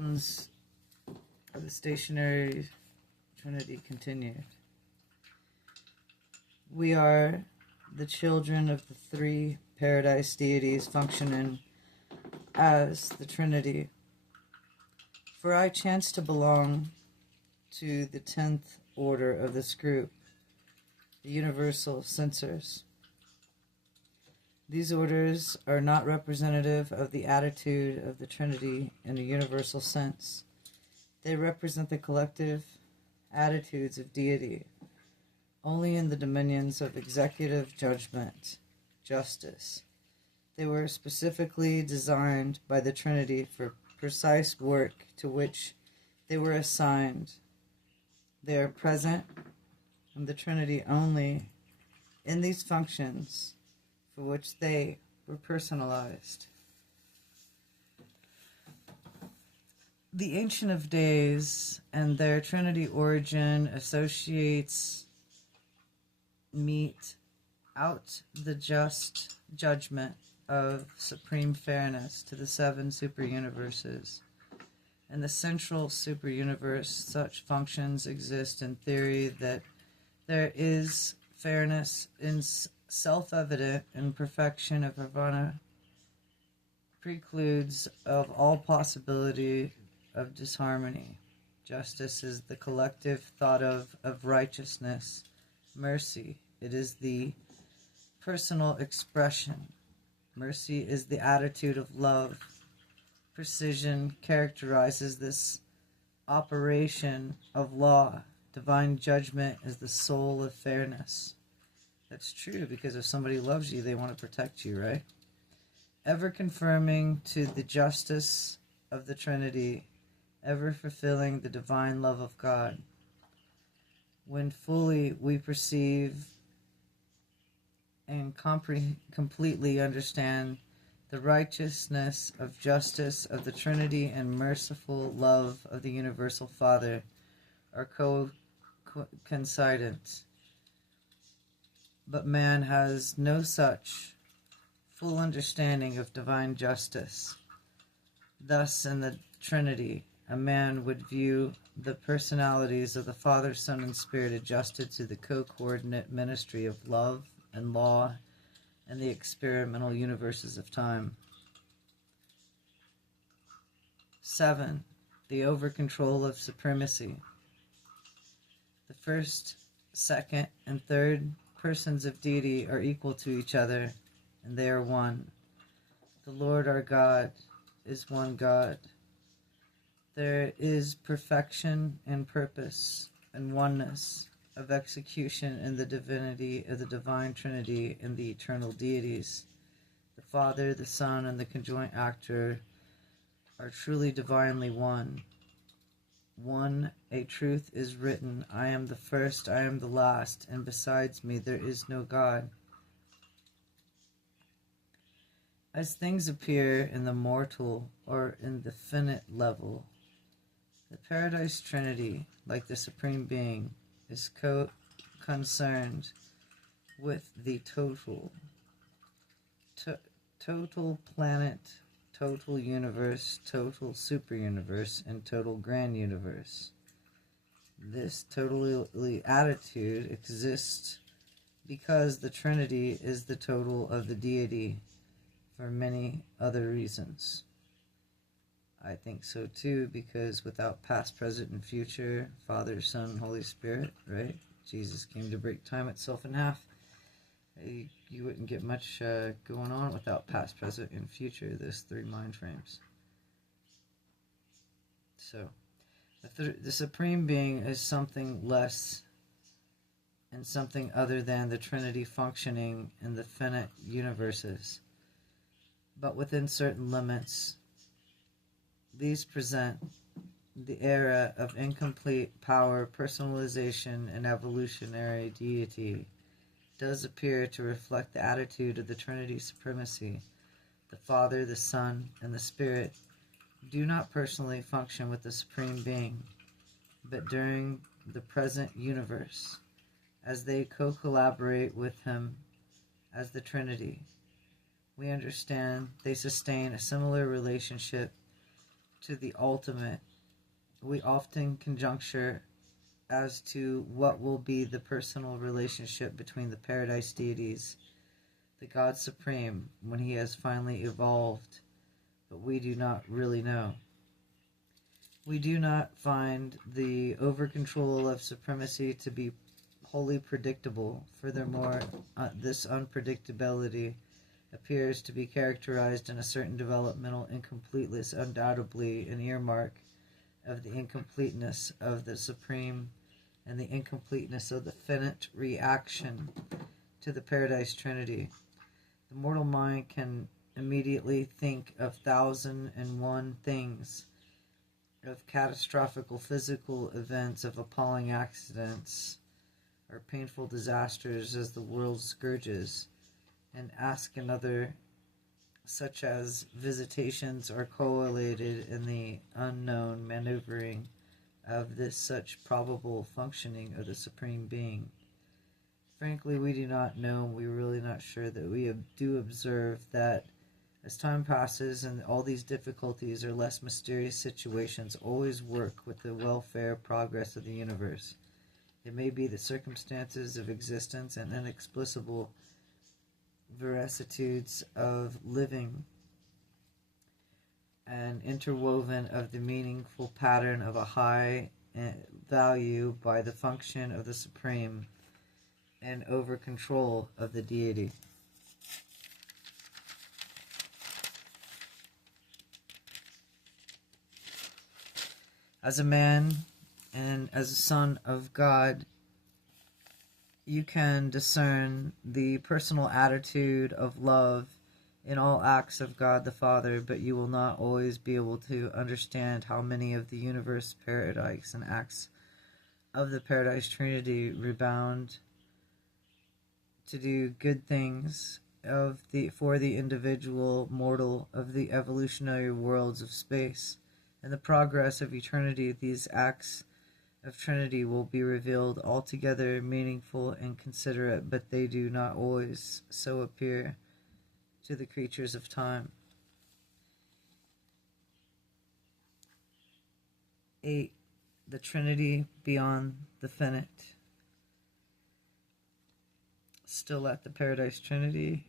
Cons of the Stationary Trinity continued. We are the children of the three paradise deities functioning as the Trinity. For I chance to belong to the 10th order of this group, the universal censors. These orders are not representative of the attitude of the Trinity in a universal sense. They represent the collective attitudes of deity, only in the dominions of executive judgment, justice. They were specifically designed by the Trinity for precise work to which they were assigned. They are present in the Trinity only in these functions for which they were personalized. The Ancient of Days and their Trinity origin associates mete out the just judgment of supreme fairness to the 7 superuniverses. In the central superuniverse, such functions exist in theory that there is fairness in self-evident and perfection of nirvana precludes of all possibility of disharmony. Justice is the collective thought of righteousness. Mercy, it is the personal expression. Mercy is the attitude of love. Precision characterizes this operation of law. Divine judgment is the soul of fairness. That's true, because if somebody loves you, they want to protect you, right? Ever confirming to the justice of the Trinity, ever fulfilling the divine love of God. When fully we perceive and completely understand the righteousness of justice of the Trinity and merciful love of the Universal Father are coincident. But man has no such full understanding of divine justice. Thus, in the Trinity, a man would view the personalities of the Father, Son, and Spirit adjusted to the co-coordinate ministry of love and law and the experimental universes of time. 7. The over-control of supremacy. The first, second, and third persons of deity are equal to each other, and they are one. The Lord our God is one God. There is perfection and purpose and oneness of execution in the divinity of the divine Trinity and the eternal deities. The Father, the Son, and the conjoint actor are truly divinely one. One, a truth is written, I am the first, I am the last, and besides me there is no God. As things appear in the mortal or in the finite level, the Paradise Trinity, like the Supreme Being, is concerned with the total planet, total universe, total superuniverse, and total grand universe. This totally attitude exists because the Trinity is the total of the deity for many other reasons. I think so too, because without past, present, and future, Father, Son, Holy Spirit, right? Jesus came to break time itself in half. You wouldn't get much going on without past, present, and future, those 3 mind frames. So, the Supreme Being is something less and something other than the Trinity functioning in the finite universes, but within certain limits. These present the era of incomplete power, personalization, and evolutionary deity does appear to reflect the attitude of the Trinity supremacy. The Father, the Son, and the Spirit do not personally function with the Supreme Being, but during the present universe, as they co-collaborate with Him as the Trinity. We understand they sustain a similar relationship to the ultimate, we often conjecture as to what will be the personal relationship between the paradise deities, the God Supreme, when he has finally evolved, but we do not really know. We do not find the over-control of supremacy to be wholly predictable. Furthermore, this unpredictability appears to be characterized in a certain developmental incompleteness, undoubtedly an earmark of the incompleteness of the Supreme and the incompleteness of the finite reaction to the Paradise Trinity. The mortal mind can immediately think of 1,001 things, of catastrophic physical events, of appalling accidents, or painful disasters as the world's scourges, and ask another, such as visitations are correlated in the unknown maneuvering of this such probable functioning of the Supreme Being. Frankly, we do not know, we're really not sure that we do observe that as time passes and all these difficulties or less mysterious situations always work with the welfare progress of the universe. It may be the circumstances of existence and inexplicable vicissitudes of living and interwoven of the meaningful pattern of a high value by the function of the Supreme and over control of the deity. As a man and as a son of God, you can discern the personal attitude of love in all acts of God the Father, but you will not always be able to understand how many of the universe paradise and acts of the Paradise Trinity rebound to do good things for the individual mortal of the evolutionary worlds of space. In the progress of eternity, these acts of Trinity will be revealed altogether meaningful and considerate, but they do not always so appear to the creatures of time. 8. The Trinity beyond the finite. Still at the Paradise Trinity,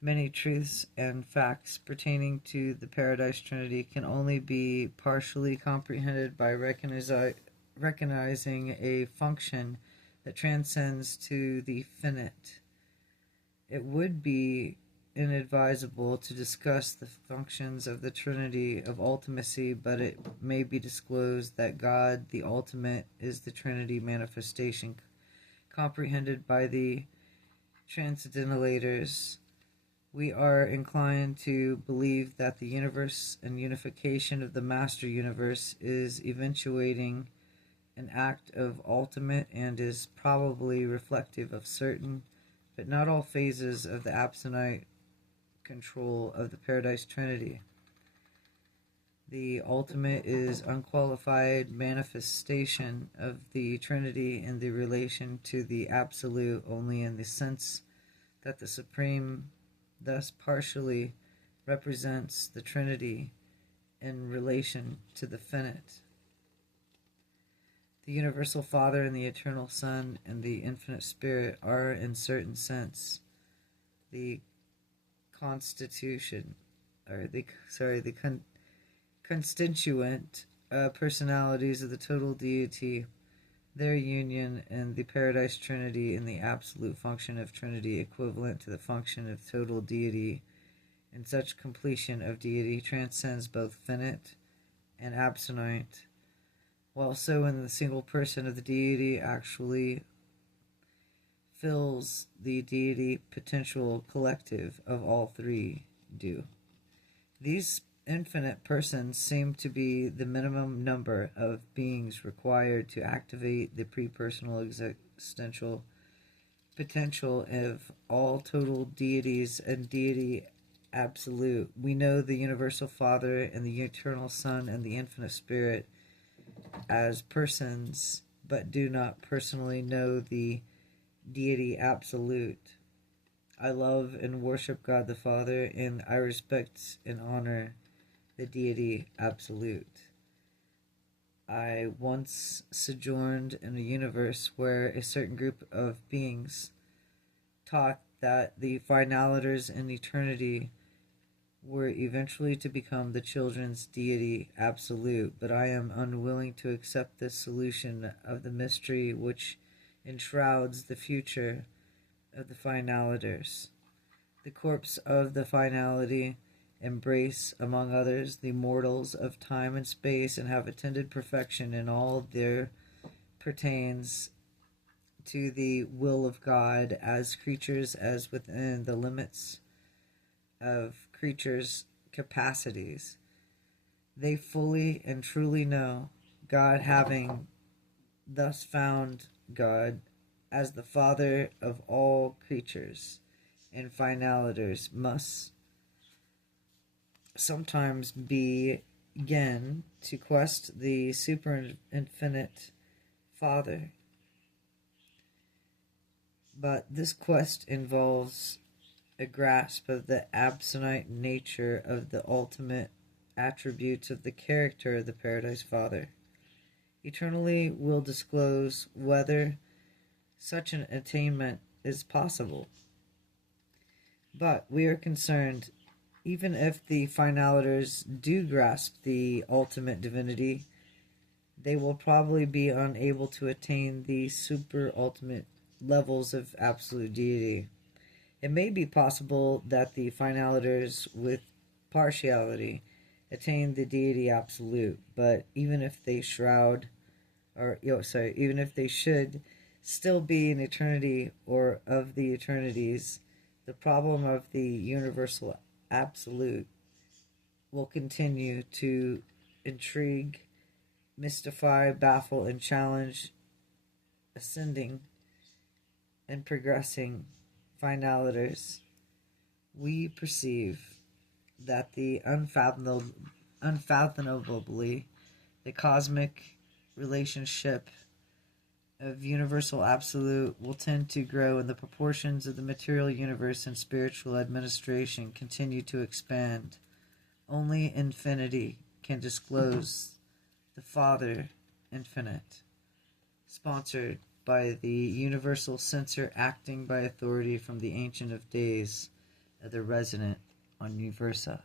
many truths and facts pertaining to the Paradise Trinity can only be partially comprehended by recognizing a function that transcends to the finite. It would be inadvisable to discuss the functions of the Trinity of ultimacy, but it may be disclosed that God, the ultimate, is the Trinity manifestation comprehended by the transcendentalators. We are inclined to believe that the universe and unification of the Master Universe is eventuating an act of ultimate and is probably reflective of certain, but not all phases of the absolute control of the Paradise Trinity. The ultimate is unqualified manifestation of the Trinity in the relation to the absolute only in the sense that the Supreme thus partially represents the Trinity in relation to the finite. The Universal Father and the Eternal Son and the Infinite Spirit are, in certain sense, the constituent personalities of the total deity. Their union in the Paradise Trinity in the absolute function of Trinity, equivalent to the function of total deity, and such completion of deity transcends both finite and absolute, while so in the single person of the deity actually fills the deity potential collective of all three do. These infinite persons seem to be the minimum number of beings required to activate the pre-personal existential potential of all total deities and deity absolute. We know the Universal Father and the Eternal Son and the Infinite Spirit as persons, but do not personally know the deity absolute. I love and worship God the Father, and I respect and honor the deity absolute. I once sojourned in a universe where a certain group of beings taught that the finaliters in eternity were eventually to become the children's deity absolute, but I am unwilling to accept this solution of the mystery which enshrouds the future of the finaliters. The corpse of the finality embrace, among others, the mortals of time and space, and have attained perfection in all there pertains to the will of God as creatures, as within the limits of creatures' capacities. They fully and truly know God, having thus found God as the Father of all creatures, and finaliters must sometimes begin to quest the super infinite Father. But this quest involves a grasp of the absolute nature of the ultimate attributes of the character of the Paradise Father. Eternally will disclose whether such an attainment is possible. But we are concerned, even if the finaliters do grasp the ultimate divinity, they will probably be unable to attain the super ultimate levels of absolute deity. It may be possible that the finaliters with partiality attain the deity absolute, but even if they should still be in eternity or of the eternities, the problem of the universal absolute will continue to intrigue, mystify, baffle, and challenge ascending and progressing finaliters. We perceive that the unfathomably the cosmic relationship of universal absolute will tend to grow in the proportions of the material universe, and spiritual administration continue to expand. Only infinity can disclose the Father infinite. Sponsored by the universal censor acting by authority from the Ancient of Days, the resident on Universa.